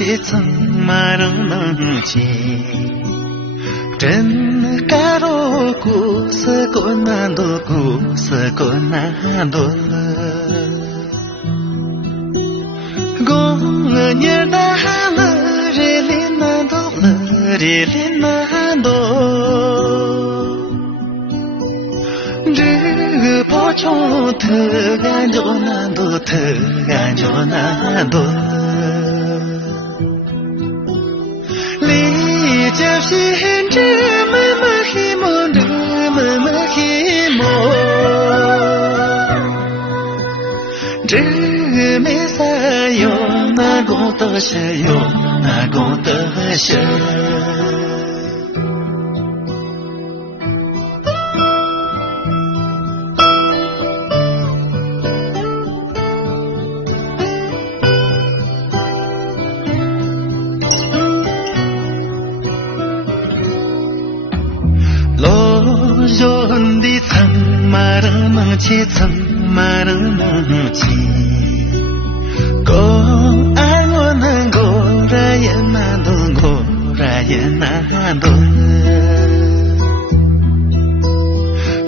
起怎么能接？真假如故事过难多，故事过难多。公年难了，日里难多了，日里难多。这破穷特干就难多，特干就难多。理解心知么么希望，这么么希望。这没啥用，那功德是用，那功德是。人的怎么能去，怎么能去？公爱我能够让人难懂，我让人难懂。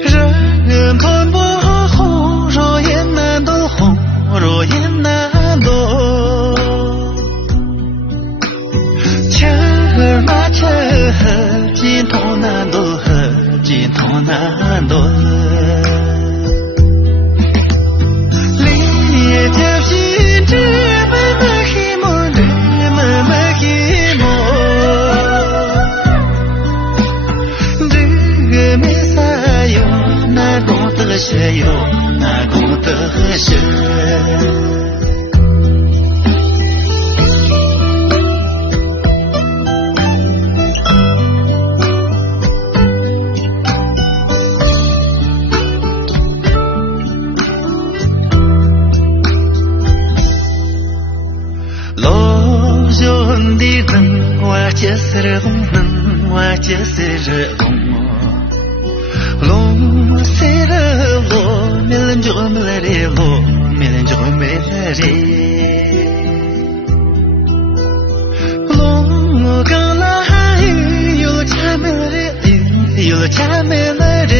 人看不红，若也难懂，红若也难懂。钱儿拿钱儿，金头难懂。金头难懂，理解心知么么希望，这么么希望。这没啥用，那功德是有，那功德是。人的人我就是红，人我就是红。龙是了龙，没人就没了的龙，没人就没了的。龙刚来有家没了的，有家没了的。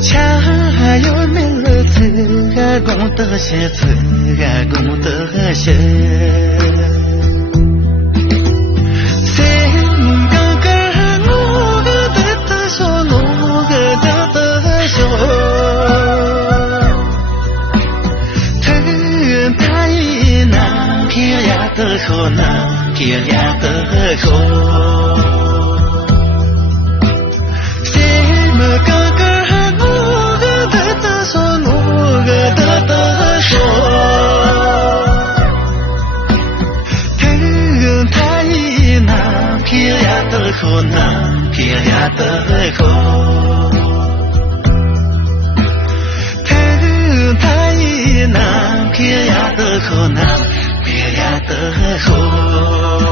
家有没了自个功德些，自个功德些。可能天涯的口，谁么个个我个的说，我个的说，天太难，天涯的口难，天涯的口，天太难，天涯的口难。的口。